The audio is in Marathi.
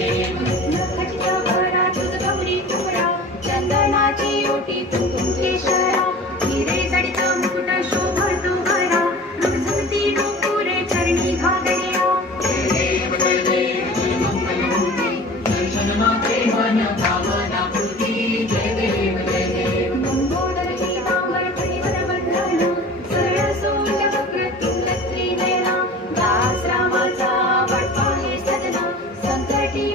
नखाच्या भरा तुझ गौरी कोरा चंदनाची ओटी कुंकुम केशरा हिरे जडित मुकुट शोभतो घरा मग झुलती डोकुरे चरणी घागरिया मंगोदर पीतांबर फणीवर बंधन सरसोट वक्र तुंग त्रिनयना दास रामाचा वाट पाहे सदना संकटी